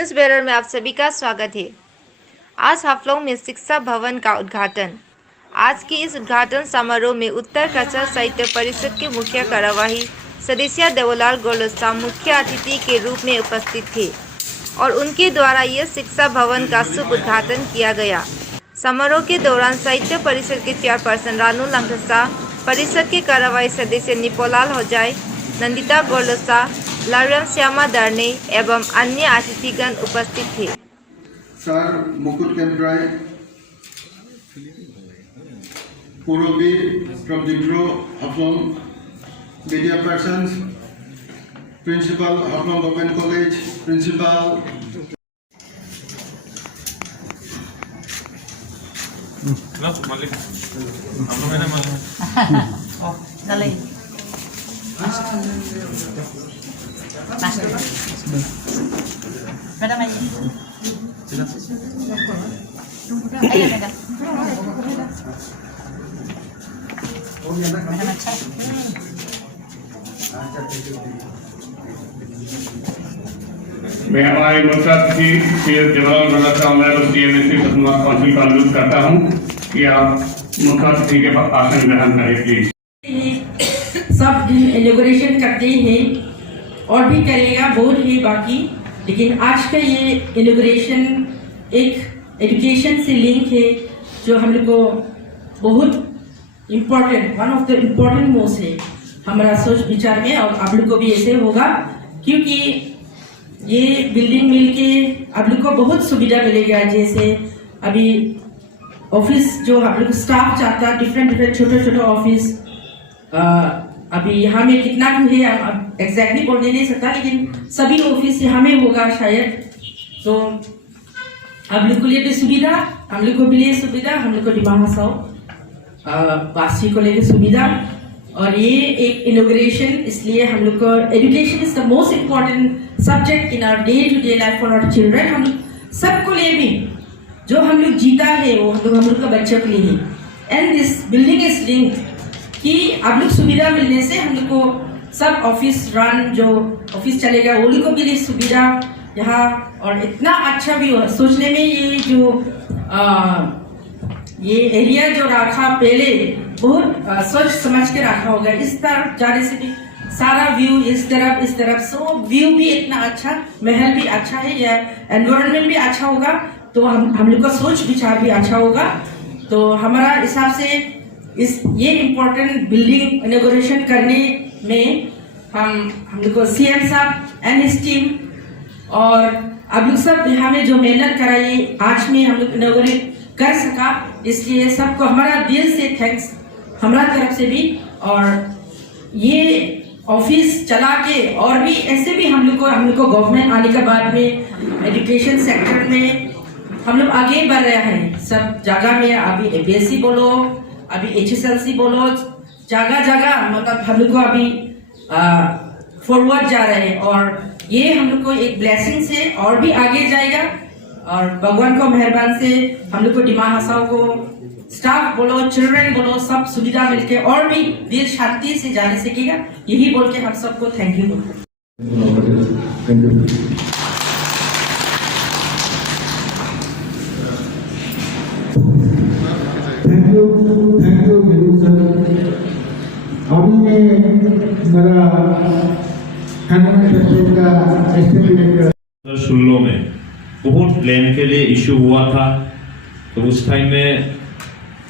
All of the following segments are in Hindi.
न्यूज़ बेरर में आप सभी का स्वागत है। आज हाफलोंग में शिक्षा भवन का उद्घाटन। आज की इस उद्घाटन समारोह में उत्तर कच्छा साहित्य परिषद के मुख्य कार्यवाही सदस्य देवलाल गोलोसा मुख्य अतिथि के रूप में उपस्थित थे और उनके द्वारा यह शिक्षा भवन का शुभ उद्घाटन किया गया। समारोह के दौरान साहित्य परिषद के चेयरपर्सन रानू लंगसा, परिषद के कार्यवाही सदस्य निपोलाल होजाई, नंदिता गोलोसा, लारियम श्यामा दरने एवं अन्य अतिथिगण उपस्थित थे। सर मुकुट केंद्राय, पूर्वी from Dipro Haflong, media persons, principal Haflong Government College, principal. Malik, apa mana Malik? Oh, dalay. Madam ay. Ayan na. Madam अच्छा। मैं हमारे मुख्य अतिथि श्री देवलाल गोलोसा और डीएमएससी खदमात काउंसिल का अनुरोध करता हूं कि आप मुख्य अतिथि के आसन ग्रहण करें प्लीज। सब दिन इनॉग्रेशन करते हैं और भी करेगा बहुत है बाकी, लेकिन आज का ये इनॉग्रेशन एक एजुकेशन से लिंक है जो हम लोग को बहुत important, one of the important most है हमारा सोच विचार में। और आप लोग को भी ऐसे होगा क्योंकि ये बिल्डिंग मिल के आप लोग को बहुत सुविधा मिलेगा। जैसे अभी ऑफिस जो आप लोग स्टाफ चाहता है, डिफरेंट छोटे ऑफिस, अभी यहाँ में कितना है अब एग्जैक्टली बोलने नहीं सकता, लेकिन सभी ऑफिस यहाँ में होगा शायद। तो हम लोग को लिए भी सुविधा, हम लोग को भी लिए सुविधा, हम लोग को डिमाहासाओ वासी को लेकर सुविधा। और ये एक इनॉग्रेशन, इसलिए हम लोग को education is the most important subject in our day to day life for our children. हम सबको लिए भी जो हम लोग जीता है वो हम लोग का बच्चों के लिए ही। And this building is linked कि आप लोग सुविधा मिलने से हम लोग को सब ऑफिस रन जो ऑफिस चलेगा वो लोग को भी सुविधा यहाँ। और इतना अच्छा भी हो सोचने में, ये जो ये एरिया जो रखा पहले बहुत सोच समझ के रखा होगा। इस तरफ जाने से भी सारा व्यू इस तरफ सो व्यू भी इतना अच्छा, महल भी अच्छा है, या एनवायरनमेंट भी अच्छा होगा, तो हम लोग का सोच विचार भी अच्छा होगा। तो हमारा हिसाब से ये इम्पोर्टेंट बिल्डिंग इनॉग्रेशन करने में हम लोग को सीएम साहब एंड हिज टीम और आप लोग सब यहाँ में जो मेहनत कराई आज में हम लोग इनॉग्रेट कर सका, इसलिए सबको हमारा दिल से थैंक्स हमारा तरफ से भी। और ये ऑफिस चला के और भी ऐसे भी हम लोग को गवर्नमेंट आने के बाद में एजुकेशन सेक्टर में हम लोग आगे बढ़ रहे हैं सब जगह में। अभी एपीएससी बोलो, अभी एचएसएलसी बोलो, जगह मतलब हम लोग को अभी फॉरवर्ड जा रहे हैं। और ये हम लोग को एक ब्लेसिंग से और भी आगे जाएगा। और भगवान को मेहरबान से हम लोग को डिमाहासाओ को स्टाफ बोलो, चिल्ड्रन बोलो, सब सुविधा मिलके और भी दिल शांति से जाने सकेगा। यही बोल के हम सबको थैंक यू बोलते हैं। Thank you Meru sir. अभी मैं मेरा शुल्लो में बहुत लैंड के लिए इशू हुआ था, तो उस टाइम में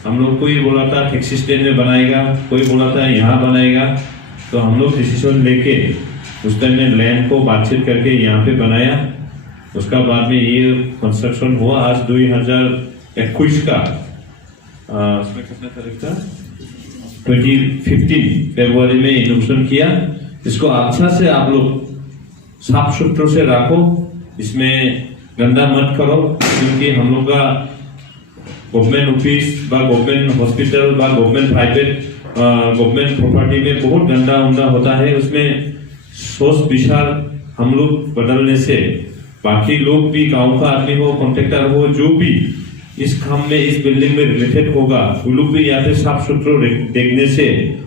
हम लोग कोई बोला था टैक्सी स्टैंड में बनाएगा, कोई बोला था यहाँ बनाएगा। तो हम लोग डिसीजन लेके उस टाइम में लैंड को बातचीत करके यहाँ पे बनाया। उसका बाद में ये कंस्ट्रक्शन हुआ। आज 2021 का उसमें कितना तारीख था 2015 फरवरी में इनोवेशन किया। इसको अच्छा से आप लोग साफ सुथरा से रखो, इसमें गंदा मत करो, क्योंकि हम लोग का गवर्नमेंट ऑफिस बा गवर्नमेंट हॉस्पिटल बा गवर्नमेंट प्राइवेट गवर्नमेंट प्रॉपर्टी में बहुत गंदा उंदा होता है। उसमें सोच विचार हम लोग बदलने से बाकी लोग भी, गांव का आदमी हो, कॉन्ट्रैक्टर हो, जो भी इस काम में इस बिल्डिंग में रिलेटेड होगा, वो लोग भी यहाँ पे साफ सुथरा देखने से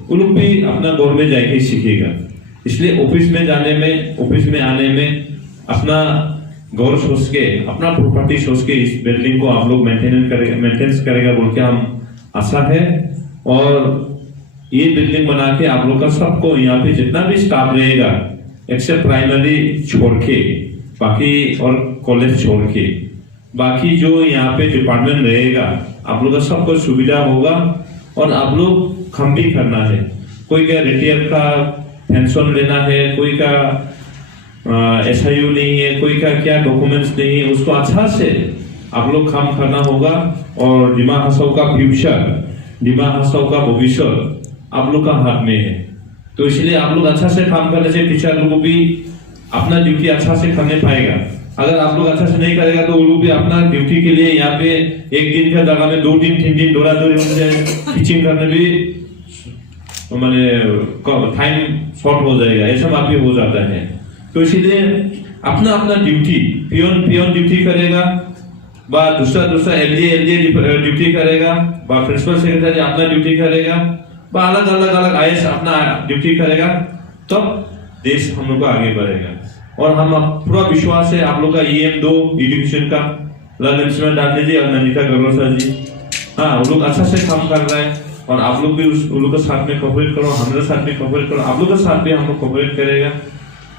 वो लोग भी अपना दौर में जाके सीखेगा। इसलिए ऑफिस में जाने में, ऑफिस में आने में अपना गौर सोच के, अपना प्रॉपर्टी सोच के इस बिल्डिंग को आप लोग मेंटेनेंस करेगा बोल के हम आशा है। और ये बिल्डिंग बना के आप लोग का सबको यहाँ पे जितना भी स्टाफ रहेगा, एक्सेप्ट प्राइमरी छोड़ के बाकी और कॉलेज छोड़ के बाकी जो यहाँ पे डिपार्टमेंट रहेगा, आप लोग का सबको सुविधा होगा। और आप लोग काम भी करना है, कोई का रिटायर का पेंशन लेना है, कोई का SIU नहीं है, कोई का क्या डॉक्यूमेंट्स नहीं है, उसको अच्छा से आप लोग काम करना होगा। और डिमा हसाओ का फ्यूचर, डिमा हसाओ का भविष्य आप लोग का हाथ में है। तो इसलिए आप लोग अच्छा से काम करने से टीचर लोगों भी अपना ड्यूटी अच्छा से करने पाएगा। अगर आप लोग अच्छा से नहीं करेगा तो वो लोग भी अपना ड्यूटी के लिए यहाँ पे एक दिन का जगह में 2 दिन 3 दिन दौड़ा दौड़ी हो जाए, टीचिंग करने भी माने टाइम शॉर्ट हो जाएगा, ऐसा बात भी हो जाता है। तो इसीलिए अपना अपना ड्यूटी, पियोन ड्यूटी करेगा, बा दूसरा LDA ड्यूटी करेगा, बा प्रिंसिपल सेक्रेटरी अपना ड्यूटी करेगा, बा अलग अलग IAS अपना ड्यूटी करेगा, तब देश हम लोग का आगे बढ़ेगा। और हम पूरा विश्वास है आप लोग का EM2 एजुकेशन का ललन डालने जी और नंदिता गरोसा जी, हाँ वो लोग अच्छा से काम कर रहा है। और आप लोग भी उन लोग के साथ में कोऑपरेट करो, हमारे साथ में कोऑपरेट करो, आप लोग के साथ भी हम लोग कोऑपरेट करेगा,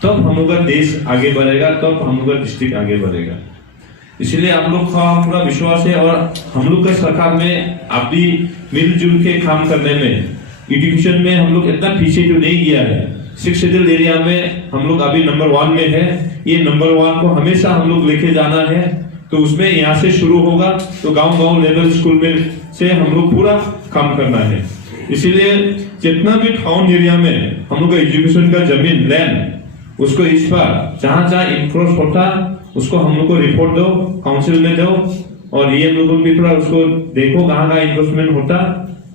तब हम लोग का देश आगे बढ़ेगा, तब हम लोग का डिस्ट्रिक्ट आगे बढ़ेगा। इसलिए आप लोग का पूरा विश्वास है। और हम लोग का सरकार में आप भी मिलजुल के काम करने में, एजुकेशन में हम लोग इतना पीछे तो नहीं गया है। 6 शेड्यूल एरिया में हम लोग अभी नंबर 1 में है। ये नंबर 1 को हमेशा हम लोग लेके जाना है। तो उसमें यहाँ से शुरू होगा, तो गांव लेवल स्कूल में से हम लोग पूरा काम करना है। इसीलिए जितना भी टाउन एरिया में हम लोग का एजुकेशन का जमीन लैंड, उसको इस बार जहाँ जहाँ इंक्रोच होता उसको हम लोग को रिपोर्ट दो, काउंसिल में दो। और ये लोगों भी पूरा उसको देखो कहाँ कहाँ इंक्रोचमेंट होता,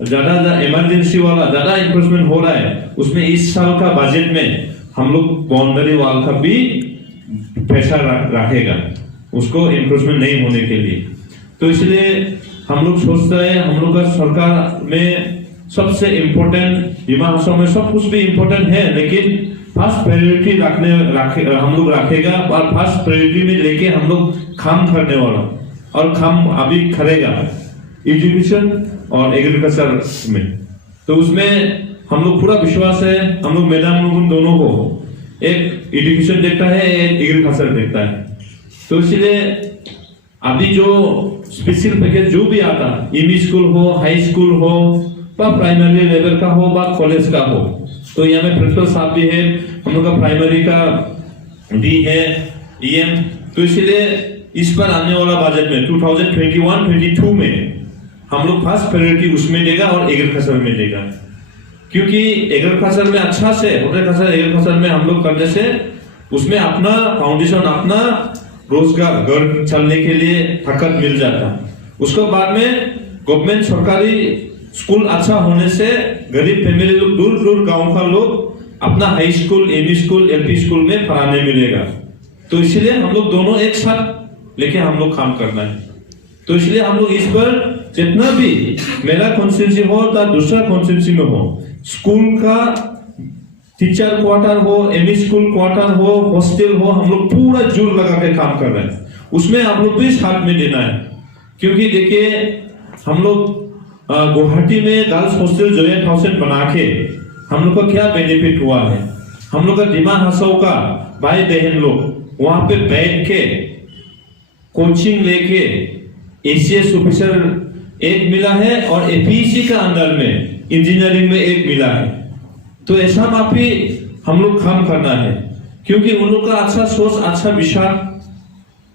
ज्यादा इमरजेंसी वाला ज्यादा इंक्रोचमेंट हो रहा है, उसमें इस साल का बजट में हम लोग बाउंड्री वाल का भी पैसा रखेगा, उसको इंक्रोचमेंट नहीं होने के लिए। तो इसलिए हम लोग सोचते हैं, हम लोग का सरकार में सबसे इम्पोर्टेंट डिमा हसाओ में सब कुछ भी इम्पोर्टेंट है, लेकिन फर्स्ट प्रायोरिटी हम लोग रखेगा। और फर्स्ट प्रायोरिटी में लेके हम लोग काम करने वाला, और काम अभी करेगा एजुकेशन और एग्रीकल्चर में। तो उसमें हम लोग पूरा विश्वास है, हम लोग मैडम लोग दोनों को, एक एजुकेशन देखता है, एक एग्रीकल्चर देखता है। तो इसलिए अभी जो स्पेशल पैकेज जो भी आता, EMI स्कूल हो, हाई स्कूल हो, प्राइमरी लेवल का हो, कॉलेज का हो, तो यहाँ में प्रिंसिपल साहब भी है, हम लोग का प्राइमरी का भी है EM। तो इसलिए इस पर आने वाला बजट में 2021-22 में हम लोग फर्स्ट प्रायोरिटी उसमें देगा और एग्रीकल्चर में देगा। क्योंकि एग्रीकल्चर में अच्छा से एग्रीकल्चर में हम लोग करने से उसमें अपना फाउंडेशन, अपना रोजगार, घर चलने के लिए ताकत मिल जाता। उसके बाद में गवर्नमेंट सरकारी स्कूल अच्छा होने से गरीब फैमिली लोग, दूर दूर गांव का लोग अपना high school, EMI school, LP school में पढ़ाने मिलेगा। तो इसलिए हम लोग दोनों एक साथ लेके हम लोग काम करना है। तो इसलिए हम लोग इस पर जितना भी मेरा कॉन्स्टिट्यूंसी हो या दूसरा कॉन्स्टिट्यूंसी में हो, स्कूल का टीचर क्वार्टर हो, EMI स्कूल क्वार्टर हो, हॉस्टल हो, हम लोग पूरा जोर लगा के काम कर रहे हैं। उसमें आप लोग भी साथ में देना है। क्योंकि देखिए हम लोग गुवाहाटी में गर्ल्स हॉस्टल जॉइंट हाउसेज बना के हम लोग का क्या बेनिफिट हुआ है। हम लोग का डिमा हसाओ का भाई बहन लोग वहां पे बैठ के कोचिंग लेके ACS ऑफिसर एक मिला है और APEC का अंदर में इंजीनियरिंग में एक मिला है। तो ऐसा माफी हम लोग काम करना है, क्योंकि उन लोग का अच्छा सोच, अच्छा विचार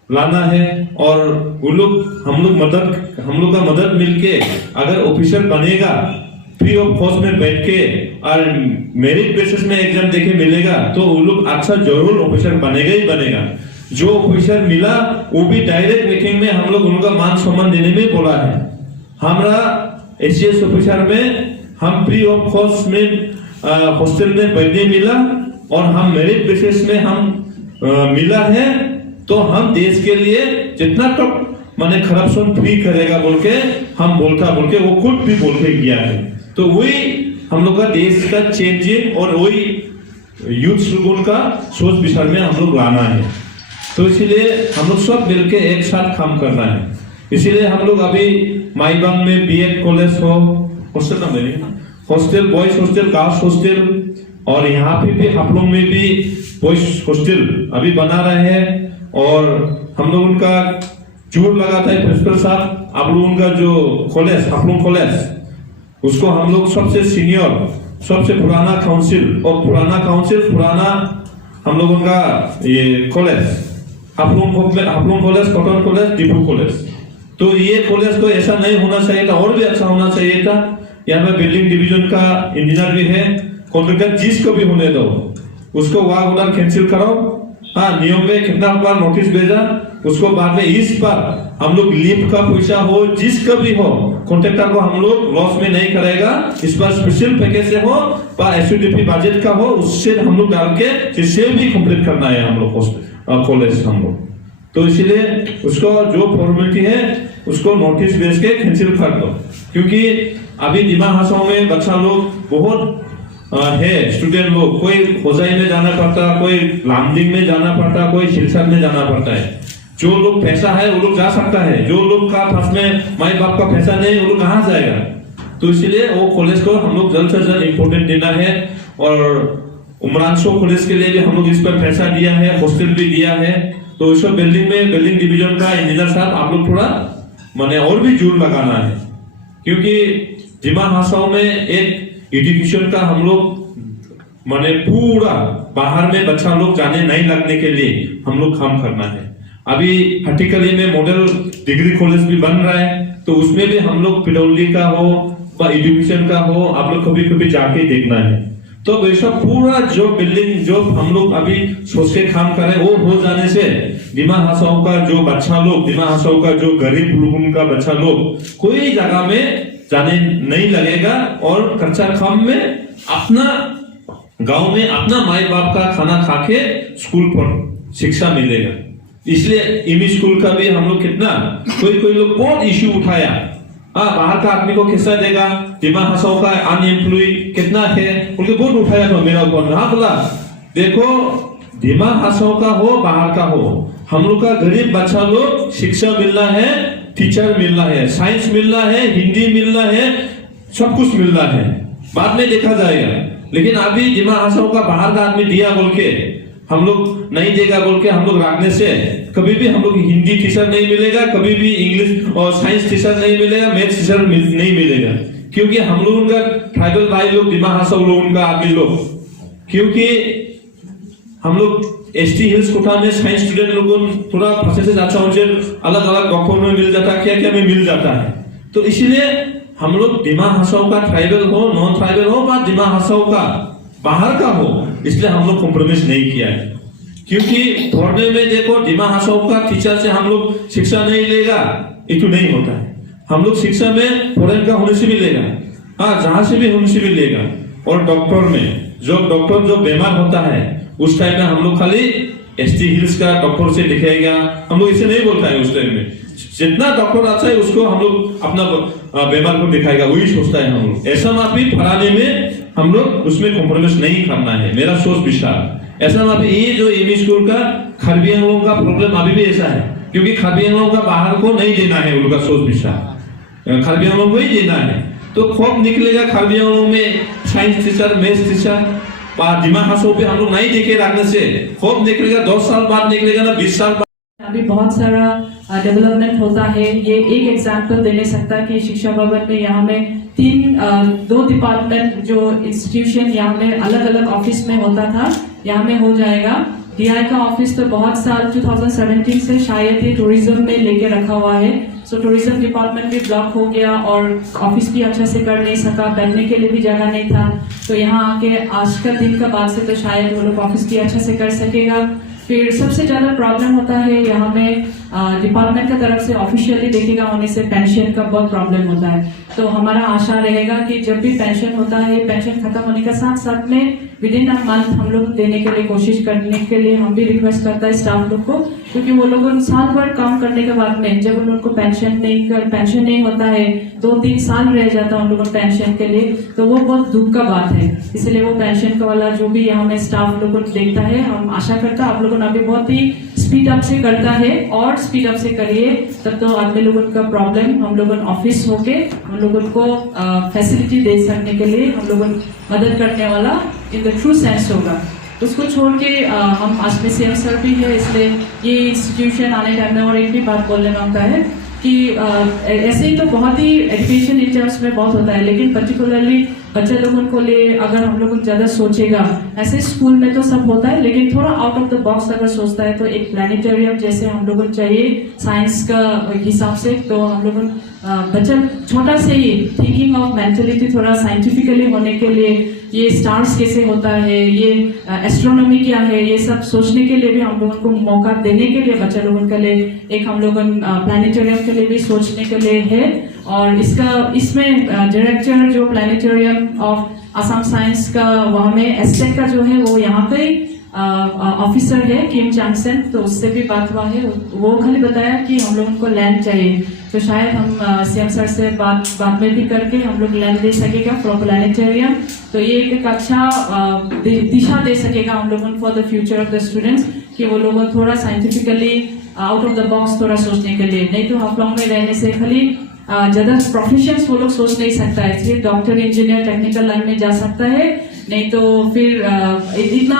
लाना है। और वो लोग हम लोग का मदद मिलके अगर ऑफिसर बनेगा, फ्री ऑफ कॉस्ट में बैठ के और मेरिट बेसिस में एग्जाम देके मिलेगा, तो वो लोग अच्छा जरूर ऑफिसर बनेगा ही बनेगा। जो ऑफिसर मिला वो भी डायरेक्ट मीटिंग में हम लोग उनका मान सम्मान देने में बोला है। हमारा ACS ऑफिसर में हम फ्री ऑफ कॉस्ट में हॉस्टल में बैठने मिला और हम मेरिट बेसिस में हम मिला है। तो हम देश के लिए जितना तक माने करप्शन फ्री करेगा बोल के हम बोल के वो खुद भी बोल के किया है। तो वही हम लोग का देश का चेंजिंग और वही यूथ लोगों का सोच विचार में हम लोग लाना है। तो इसीलिए हम लोग सब मिलके एक साथ काम करना है। इसीलिए हम लोग अभी माईबांग में बीएड कॉलेज हो, हॉस्टल ना मेरी hostel, boys hostel, girls hostel, और यहाँ पे भी हाफलोंग में भी बॉयज हॉस्टल अभी बना रहे हैं। और हम लोग उनका जोर लगाता है प्रिंसिपल साहब, आप लोग उनका जो कॉलेज हाफलोंग कॉलेज, उसको हम लोग सबसे सीनियर, सबसे पुराना काउंसिल, और पुराना हम लोगों का ये college Haflong college, cotton college, depot college. तो ये कॉलेज को ऐसा नहीं होना चाहिए था, और भी अच्छा होना चाहिए था। यहाँ पे बिल्डिंग डिवीजन का इंजीनियर भी है, कॉन्ट्रैक्टर जिसको भी होने दो, उसको वर्क ऑर्डर कैंसिल करो। हाँ, नियम में कितना बार नोटिस भेजा, उसको बाद में इस बार हम लोग लिफ्ट का पैसा हो, जिसका भी हो, कॉन्ट्रैक्टर को हम लोग लॉस में नहीं करेगा। इस बार स्पेशल पैकेज से हो या एसयूडीपी बजट का हो, उससे हम लोग डाल के जिससे भी कंप्लीट करना है हम लोग कॉलेज हम लोग। तो इसीलिए उसको जो फॉर्मेलिटी है उसको नोटिस भेज के कैंसिल कर दो, क्योंकि अभी दिमा हासाओं में बच्चा लोग बहुत है, स्टूडेंट लोग, कोई होजाई में जाना पड़ता, कोई लामडिंग में जाना पड़ता, कोई सिलचर में जाना पड़ता है। जो लोग पैसा है वो लोग जा सकता है, जो लोग का पास में माई बाप का पैसा नहीं, वो लोग कहाँ जाएगा। तो इसलिए वो कॉलेज को हम लोग जल्द से जल्द इम्पोर्टेंट देना है। और उमरानशो कॉलेज के लिए भी हम लोग इस पर पैसा दिया है, हॉस्टल भी दिया है। तो इस बिल्डिंग में बिल्डिंग डिवीजन का इंजीनियर साहब आप लोग थोड़ा माने और भी जोर लगाना है, क्योंकि दिमा हासाओं में एक एजुकेशन का हम लोग माने पूरा बाहर में बच्चा लोग जाने नहीं लगने के लिए हम लोग काम करना है। अभी हट्टिकली में मॉडल डिग्री कॉलेज भी बन रहा है, तो उसमें भी हम लोग पिडौली का हो या एजुकेशन का हो, आप लोग कभी कभी जाके देखना है। तो वैसा पूरा जो बिल्डिंग जो हम लोग अभी सोच के काम कर रहे हैं, वो हो जाने से दिमा हासाओं का जो बच्चा लोग, दिमा हासाओं का जो गरीब लोगों का बच्चा लोग कोई जगह में जाने नहीं लगेगा, और कच्चा काम में अपना गांव में अपना माई बाप का खाना खा के स्कूल पर शिक्षा मिलेगा। इसलिए इमी स्कूल का भी हम लोग कितना कोई लोग बहुत इश्यू उठाया, हाँ बाहर का आदमी को कैसा देगा, दिमा हासाओं का अनएम्प्लॉय कितना है, उनके बहुत उठाया था मेरा ऊपर। हाँ बोला देखो, दिमा हासाओं का हो बाहर का हो, हम लोग का गरीब बच्चा लोग शिक्षा मिलना है, टीचर मिलना है, साइंस मिलना है, हिंदी मिलना है, सब कुछ मिलना है, बाद में देखा जाएगा। लेकिन अभी दिमा हासाओं का बाहर का आदमी दिया बोल के हम लोग नहीं देगा बोल के हम लोग रखने से कभी भी हम लोग हिंदी टीचर नहीं मिलेगा, कभी भी इंग्लिश और साइंस टीचर नहीं मिलेगा, मैथ्स टीचर नहीं मिलेगा। क्योंकि हम लोग उनका ट्राइबल भाई लोग, दिमा हासाओं लोग, उनका आदमी लोग, क्योंकि हम लोग एसटी हिल्स कोटा में साइंस स्टूडेंट लोगों थोड़ा फंसे से अच्छा उनसे अलग अलग डॉक्टर में मिल जाता है, क्या क्या में मिल जाता है। तो इसलिए हम लोग दिमा हासाओं का ट्राइबल हो, नॉन ट्राइबल हो, या दिमा हासाओं का बाहर का हो, इसलिए हम लोग कॉम्प्रोमाइज नहीं किया है। क्योंकि पढ़ने में देखो, दिमा हासाओं का टीचर से हम लोग शिक्षा नहीं लेगा, ये तो नहीं होता है। हम लोग शिक्षा में फॉरेन का होने से भी लेगा, हाँ जहां से भी होने से भी लेगा। और डॉक्टर में जो डॉक्टर जो बीमार होता है उस टाइम में हम लोग खाली एसटी हिल्स का डॉक्टर से दिखाएगा, हम लोग इसे नहीं बोलता है। उस टाइम में जितना डॉक्टर आता है उसको हम लोग अपना बीमार को दिखाएगा, वही सोचता है हम लोग। ऐसा माफी फराने में हम लोग उसमें कॉम्प्रोमाइज नहीं करना है, मेरा सोच विचार ऐसा माफी। ये जो एमी स्कूल का खरबियांग लोगों का प्रॉब्लम अभी भी ऐसा है, क्योंकि खरबियांग लोगों का बाहर को नहीं देना है, उनका सोच विचार खरबियांग लोगों को ही देना है। तो खूब निकलेगा खरबियांग लोगों में साइंस टीचर, मैथ्स टीचर, दिमा हासाओं पे हम लोग नहीं देखे रखने से खूब निकलेगा, 10 साल बाद निकलेगा ना 20 साल बाद। अभी बहुत सारा डेवलपमेंट होता है। ये एक एग्जांपल देने सकता है कि शिक्षा भवन में यहाँ में दो डिपार्टमेंट जो इंस्टीट्यूशन यहाँ में अलग अलग ऑफिस में होता था, यहाँ में हो जाएगा। डीआई का ऑफिस तो बहुत साल 2017 से शायद ही टूरिज्म में लेके रखा हुआ है। सो टूरिज्म डिपार्टमेंट भी ब्लॉक हो गया और ऑफिस भी अच्छा से कर नहीं सका, बैठने के लिए भी जगह नहीं था। तो यहाँ आके आज का दिन का बाद से तो शायद वो लोग ऑफिस भी अच्छा से कर सकेगा। फिर सबसे ज्यादा प्रॉब्लम होता है यहाँ में डिपार्टमेंट की तरफ से ऑफिशियली देखेगा होने से पेंशन का बहुत प्रॉब्लम होता है। तो हमारा आशा रहेगा कि जब भी पेंशन होता है, पेंशन खत्म होने के साथ साथ में विदिन अ मंथ हम लोग देने के लिए कोशिश करने के लिए हम भी रिक्वेस्ट करता है स्टाफ लोग को, क्योंकि वो लोग साल भर काम करने के बाद में जब उन लोग को पेंशन नहीं होता है, 2-3 साल रह जाता है उन लोगों को पेंशन के लिए, तो वो बहुत दुख का बात है। इसलिए वो पेंशन का वाला जो भी यहाँ में स्टाफ लोगों को देखता है, हम आशा करता है आप लोगों ने अभी बहुत ही स्पीड अप से करता है और स्पीड अप से करिए, तब तो आदमी लोगों का प्रॉब्लम हम लोगों ऑफिस होके हम लोगों को फैसिलिटी दे सकने के लिए हम लोगों मदद करने वाला इन द ट्रू सेंस होगा। उसको छोड़ के हम आज में सीएम सर भी है, इसलिए ये इंस्टीट्यूशन आने टाइम में और एक भी बात बोलने मांगता है कि ऐसे ही तो बहुत ही एजुकेशन इन टर्म्स में बहुत होता है, लेकिन पर्टिकुलरली बच्चे लोगों को लिए अगर हम लोग ज्यादा सोचेगा, ऐसे स्कूल में तो सब होता है लेकिन थोड़ा आउट ऑफ द बॉक्स अगर सोचता है तो एक प्लानिटेरियम जैसे हम लोगों को चाहिए साइंस का हिसाब से, तो हम लोग बच्चा छोटा से ही थिंकिंग ऑफ मेंटलिटी थोड़ा साइंटिफिकली होने के लिए ये स्टार्स कैसे होता है, ये एस्ट्रोनॉमी क्या है, ये सब सोचने के लिए भी हम लोगों को मौका देने के लिए बच्चा लोगों के लिए एक हम लोग प्लानिटेरियम के लिए भी सोचने के लिए है। और इसमें डायरेक्टर जो प्लानिटेरियम ऑफ असम साइंस का वहाँ में एस्टेक का जो है वो यहाँ पे ऑफिसर है किम चांगसेन, तो उससे भी बात हुआ है, वो खाली बताया कि हम लोगों को लैंड चाहिए, तो शायद हम सीएम सर से बात में भी करके हम लोग लैंड दे सकेगा फॉर प्लानिटेरियम, तो ये एक अच्छा दिशा दे सकेगा हम लोगों for the future of the students कि वो लोग थोड़ा scientifically out of the box थोड़ा सोचने के लिए, नहीं तो हाफलॉन्ग में रहने से खाली ज्यादा प्रोफेशंस वो लोग सोच नहीं सकता है, इसलिए डॉक्टर इंजीनियर टेक्निकल लाइन में जा सकता है, नहीं तो फिर इतना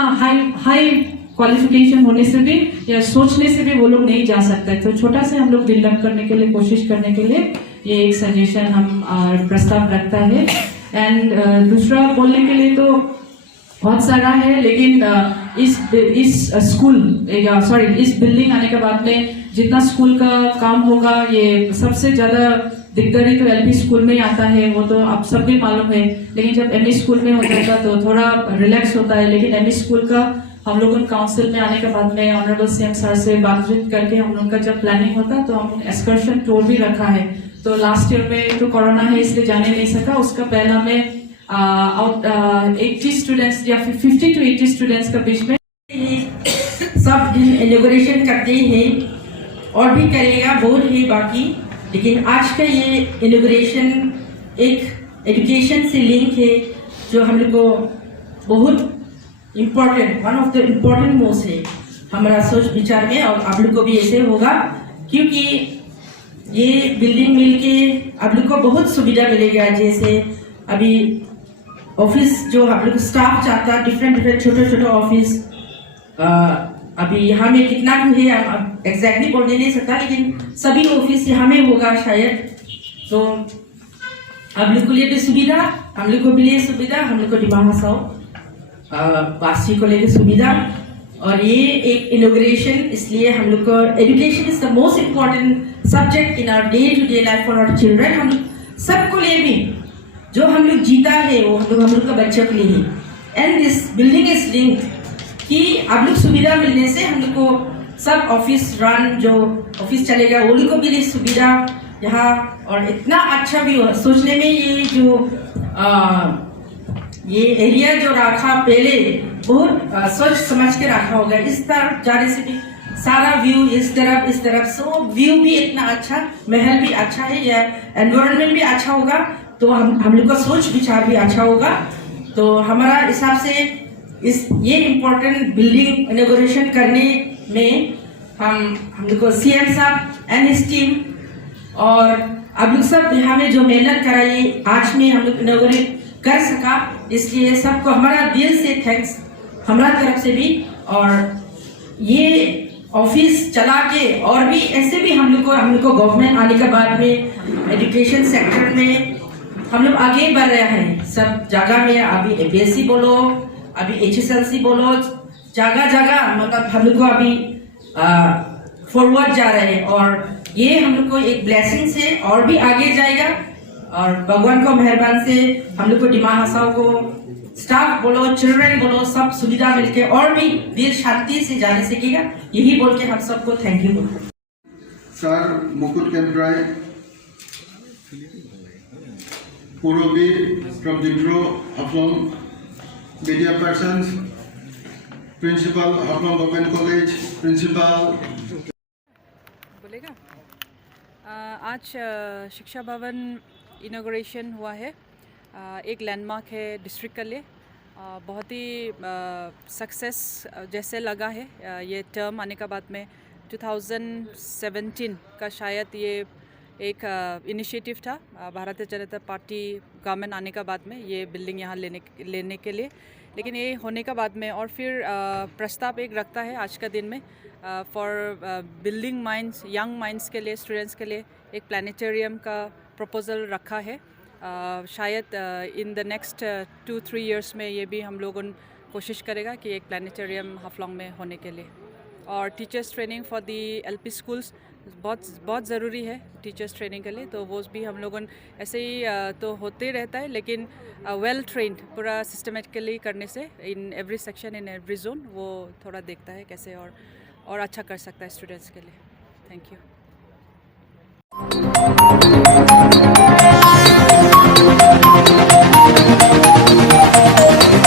हाई क्वालिफिकेशन होने से भी या सोचने से भी वो लोग नहीं जा सकते, तो छोटा से हम लोग बिल्डअप करने के लिए कोशिश करने के लिए ये एक सजेशन हम प्रस्ताव रखता है। एंड दूसरा बोलने के लिए तो बहुत सारा है, लेकिन इस बिल्डिंग आने के बाद में जितना स्कूल का काम होगा ये सबसे ज्यादा दिक्कत तो एलपी स्कूल में ही आता है, वो तो आप सब भी मालूम है, लेकिन जब एमई स्कूल में होता है तो थोड़ा रिलैक्स होता है, लेकिन एमई स्कूल का हम लोगों काउंसिल में आने के बाद में ऑनरेबल सीएम सर से बातचीत करके हम लोग का जब प्लानिंग होता तो हम एक्सकर्शन टूर भी रखा है, तो लास्ट ईयर में तो कोरोना है इसलिए जाने नहीं सका, उसका पहला में 80 स्टूडेंट्स या 50 to 80 स्टूडेंट्स का बीच में सब दिन इनॉग्रेशन करते हैं और भी करेगा बहुत ही बाकी, लेकिन आज का ये इनॉग्रेशन एक एजुकेशन से लिंक है जो हम लोग को बहुत important, one of the important most है हमारा सोच विचार में, और आप लोग को भी ऐसे होगा क्योंकि ये बिल्डिंग मिलके आप लोग को बहुत सुविधा मिलेगा, जैसे अभी ऑफिस जो आप लोग स्टाफ चाहता डिफरेंट छोटे ऑफिस, अभी यहाँ में कितना है एग्जैक्टली बोलने नहीं सकता, लेकिन सभी ऑफिस यहाँ में होगा शायद, तो आप लोग को लिए भी सुविधा, हम लोग को भी लिए सुविधा, हम लोग को डिमाहासाओ वासी को लेकर सुविधा, और ये एक इनॉग्रेशन, इसलिए हम लोग को education is the most important subject in our day to day life for our children, हम सबको लिए भी जो हम लोग जीता है वो हम लोग का बच्चों के लिए, and this building is linked कि आप लोग सुविधा मिलने से हम लोग को सब ऑफिस रन जो ऑफिस चलेगा वो लोग को भी सुविधा यहाँ, और इतना अच्छा भी हो सोचने में ये जो ये एरिया जो रखा पहले बहुत सोच समझ के रखा होगा, इस तरफ जाने से भी सारा व्यू इस तरफ सो व्यू भी इतना अच्छा, महल भी अच्छा है या एनवायरनमेंट भी अच्छा होगा, तो हम लोग का सोच विचार भी अच्छा होगा, तो हमारा हिसाब से ये इम्पोर्टेंट बिल्डिंग इनॉग्रेशन करने में हम लोग को सीएम साहब एंड हिज टीम और आप लोग सब यहाँ में जो मेहनत कराई आज में हम लोग इनॉग्रेट कर सका, इसलिए सबको हमारा दिल से थैंक्स हमारा तरफ से भी, और ये ऑफिस चला के और भी ऐसे भी हम लोग को गवर्नमेंट आने के बाद में एजुकेशन सेक्टर में हम लोग आगे बढ़ रहे हैं सब जगह में, अभी एपीएससी बोलो, अभी एचएसएलसी बोलो, जगह मतलब हम लोग को अभी फॉरवर्ड जा रहे हैं, और ये हम लोग को एक ब्लेसिंग से और भी आगे जाएगा, और भगवान को मेहरबान से हम लोग को डिमाहासाओ को स्टाफ बोलो, चिल्ड्रन बोलो, सब सुविधा मिलके और भी दिल शांति से जाने सकेगा, यही बोल के हम सबको थैंक यू बोलते हैं। सर मुकुट केम्प्राय, Purobir from Dipro, Haflong, media persons, principal, Haflong Government College, principal. बोलेगा आज शिक्षा भवन इनॉग्रेशन हुआ है, एक लैंडमार्क है डिस्ट्रिक्ट के लिए, बहुत ही सक्सेस जैसे लगा है ये टर्म आने के बाद में। 2017 का शायद ये एक इनिशिएटिव था भारतीय जनता पार्टी गवर्नमेंट आने का बाद में ये बिल्डिंग यहाँ लेने के लिए, लेकिन ये होने का बाद में और फिर प्रस्ताव एक रखता है आज का दिन में for building minds, young minds के लिए, स्टूडेंट्स के लिए एक प्लानिटेरियम का प्रपोजल रखा है। शायद इन द नेक्स्ट 2-3 इयर्स में ये भी हम लोगों कोशिश करेगा कि एक प्लानिटेरियम हाफलोंग में होने के लिए। और teachers training for the LP schools बहुत ज़रूरी है टीचर्स ट्रेनिंग के लिए, तो वो भी हम लोगों ऐसे ही तो होते रहता है, लेकिन वेल ट्रेंड पूरा सिस्टमेटिकली करने से in every section, in every zone, वो थोड़ा देखता है कैसे और अच्छा कर सकता है स्टूडेंट्स के लिए। Thank you.